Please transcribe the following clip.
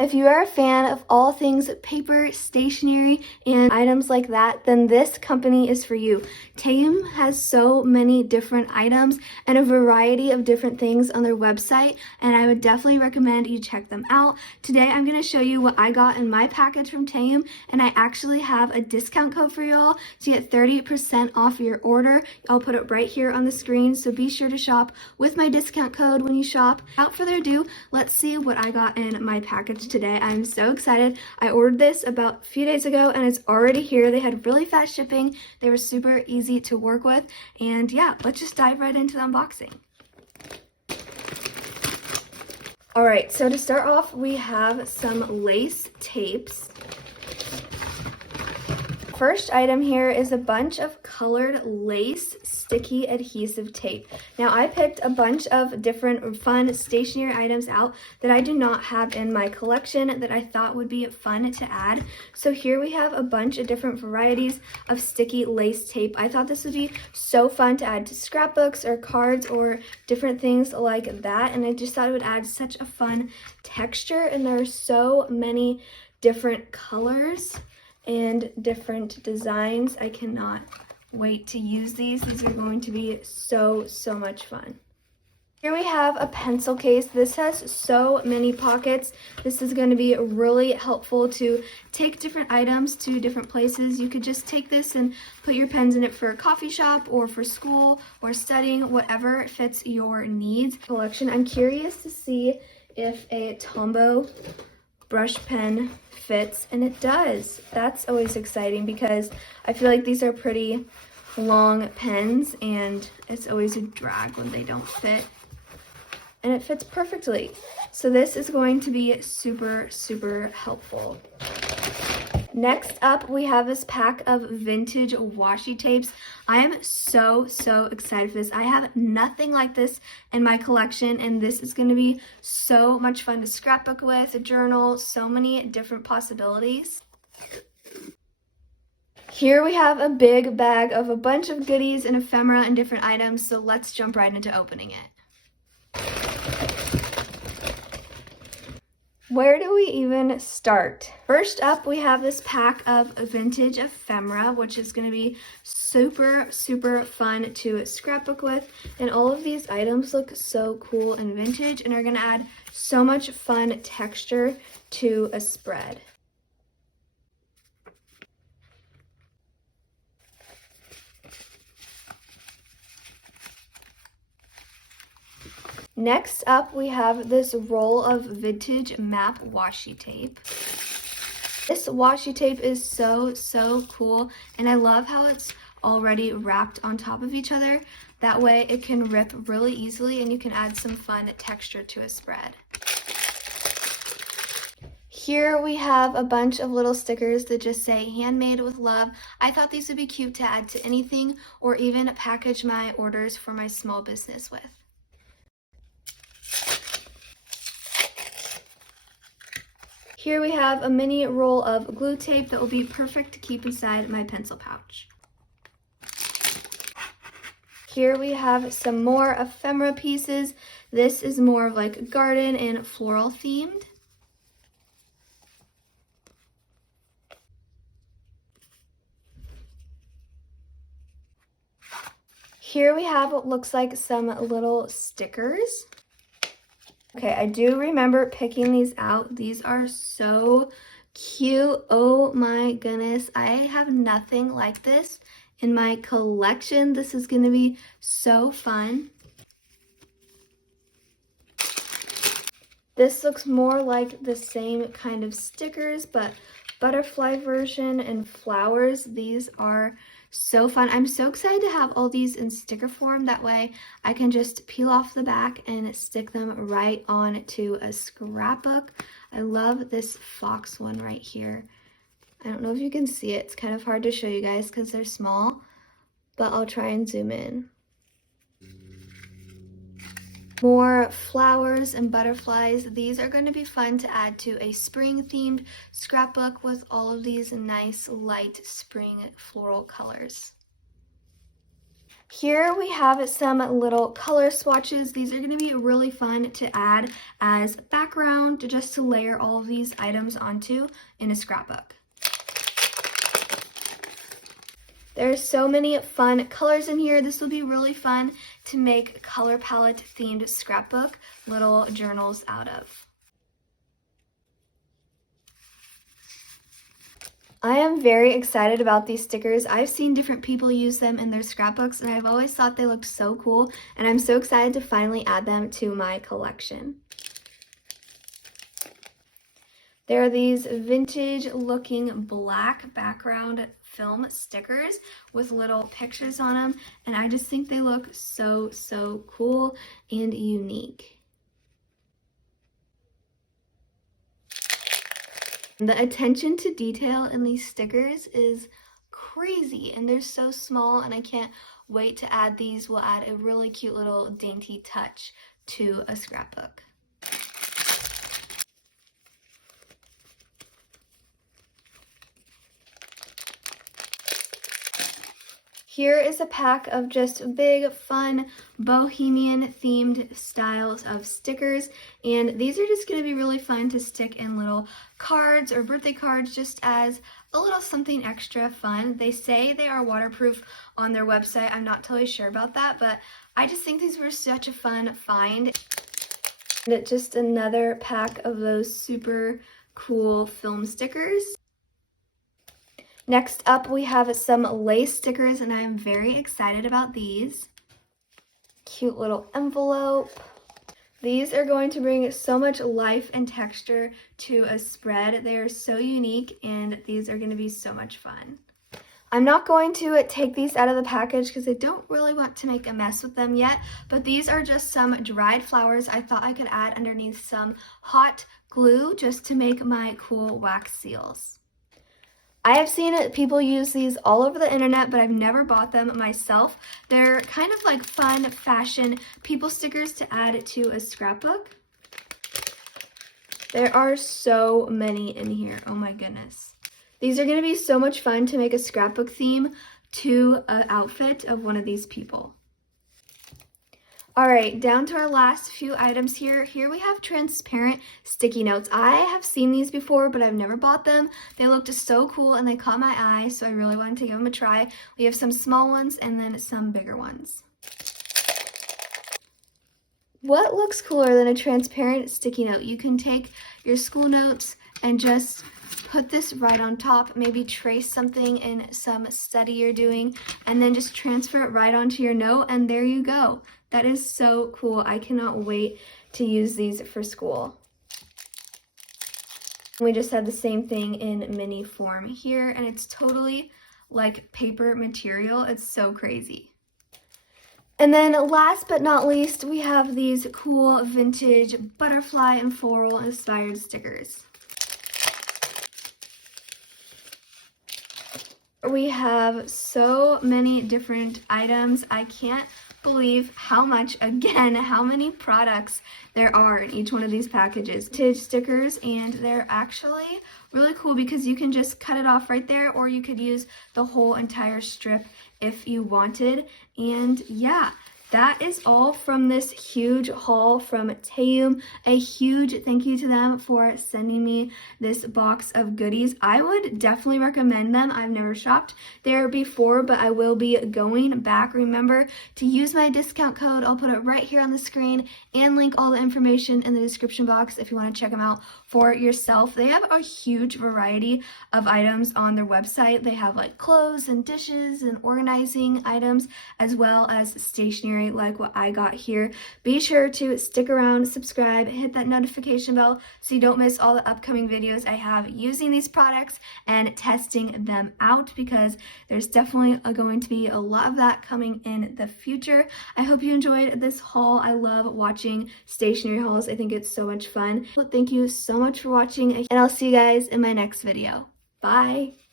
If you are a fan of all things paper, stationery, and items like that, then this company is for you. Temu has so many different items and a variety of different things on their website, and I would definitely recommend you check them out. Today, I'm going to show you what I got in my package from Temu, and I actually have a discount code for y'all to get 30% off your order. I'll put it right here on the screen, so be sure to shop with my discount code when you shop. Without further ado, let's see what I got in my package today. I'm so excited. I ordered this about a few days ago and it's already here. They had really fast shipping. They were super easy to work with. And yeah, let's just dive right into the unboxing. All right, so to start off, we have some lace tapes. First item here is a bunch of colored lace sticky adhesive tape. Now I picked a bunch of different fun stationery items out that I do not have in my collection that I thought would be fun to add. So here we have a bunch of different varieties of sticky lace tape. I thought this would be so fun to add to scrapbooks or cards or different things like that, and I just thought it would add such a fun texture, and there are so many different colors and different designs. I cannot wait to use these. These are going to be so much fun. Here we have a pencil case. This has so many pockets. This is going to be really helpful to take different items to different places. You could just take this and put your pens in it for a coffee shop or for school or studying, whatever fits your needs. Collection. I'm curious to see if a Tombow brush pen fits, and it does. That's always exciting because I feel like these are pretty long pens and it's always a drag when they don't fit, and it fits perfectly. So this is going to be super helpful. Next up, we have this pack of vintage washi tapes. I am so excited for this. I have nothing like this in my collection, and this is going to be so much fun to scrapbook with, a journal, so many different possibilities. Here we have a big bag of a bunch of goodies and ephemera and different items, so let's jump right into opening it. Where do we even start? First up, we have this pack of vintage ephemera, which is going to be super fun to scrapbook with. And all of these items look so cool and vintage and are going to add so much fun texture to a spread. Next up, we have this roll of vintage map washi tape. This washi tape is so cool, and I love how it's already wrapped on top of each other. That way it can rip really easily and you can add some fun texture to a spread. Here we have a bunch of little stickers that just say handmade with love. I thought these would be cute to add to anything or even package my orders for my small business with. Here we have a mini roll of glue tape that will be perfect to keep inside my pencil pouch. Here we have some more ephemera pieces. This is more of like garden and floral themed. Here we have what looks like some little stickers. Okay, I do remember picking these out. These are so cute. Oh my goodness. I have nothing like this in my collection. This is going to be so fun. This looks more like the same kind of stickers, but butterfly version and flowers. These are so fun. I'm so excited to have all these in sticker form. That way I can just peel off the back and stick them right on to a scrapbook. I love this fox one right here. I don't know if you can see it. It's kind of hard to show you guys because they're small, but I'll try and zoom in. More flowers and butterflies. These are going to be fun to add to a spring themed scrapbook with all of these nice light spring floral colors. Here we have some little color swatches. These are going to be really fun to add as background, just to layer all of these items onto in a scrapbook. There are so many fun colors in here. This will be really fun to make color palette themed scrapbook little journals out of. I am very excited about these stickers. I've seen different people use them in their scrapbooks, and I've always thought they looked so cool, and I'm so excited to finally add them to my collection. There are these vintage looking black background film stickers with little pictures on them, and I just think they look so cool and unique. The attention to detail in these stickers is crazy, and they're so small, and I can't wait to add these. We'll add a really cute little dainty touch to a scrapbook. Here is a pack of just big, fun, bohemian themed styles of stickers, and these are just going to be really fun to stick in little cards or birthday cards just as a little something extra fun. They say they are waterproof on their website. I'm not totally sure about that, but I just think these were such a fun find. And just another pack of those super cool film stickers. Next up, we have some lace stickers, and I am very excited about these. Cute little envelope. These are going to bring so much life and texture to a spread. They are so unique, and these are going to be so much fun. I'm not going to take these out of the package because I don't really want to make a mess with them yet, but these are just some dried flowers I thought I could add underneath some hot glue just to make my cool wax seals. I have seen people use these all over the internet, but I've never bought them myself. They're kind of like fun fashion people stickers to add to a scrapbook. There are so many in here. Oh my goodness. These are going to be so much fun to make a scrapbook theme to an outfit of one of these people. All right, down to our last few items here. Here we have transparent sticky notes. I have seen these before, but I've never bought them. They looked so cool and they caught my eye, so I really wanted to give them a try. We have some small ones and then some bigger ones. What looks cooler than a transparent sticky note? You can take your school notes and just put this right on top, maybe trace something in some study you're doing, and then just transfer it right onto your note, and there you go. That is so cool. I cannot wait to use these for school. We just have the same thing in mini form here, and it's totally like paper material. It's so crazy. And then last but not least, we have these cool vintage butterfly and floral inspired stickers. We have so many different items. I can't believe how many products there are in each one of these packages. Stickers, and they're actually really cool because you can just cut it off right there, or you could use the whole entire strip if you wanted. And yeah, that is all from this huge haul from Temu. A huge thank you to them for sending me this box of goodies. I would definitely recommend them. I've never shopped there before, but I will be going back. Remember to use my discount code. I'll put it right here on the screen and link all the information in the description box if you want to check them out for yourself. They have a huge variety of items on their website. They have like clothes and dishes and organizing items, as well as stationery like what I got here. Be sure to stick around, subscribe, hit that notification bell so you don't miss all the upcoming videos I have using these products and testing them out, because there's definitely going to be a lot of that coming in the future. I hope you enjoyed this haul. I love watching stationery hauls. I think it's so much fun. Thank you so much for watching, and I'll see you guys in my next video. Bye!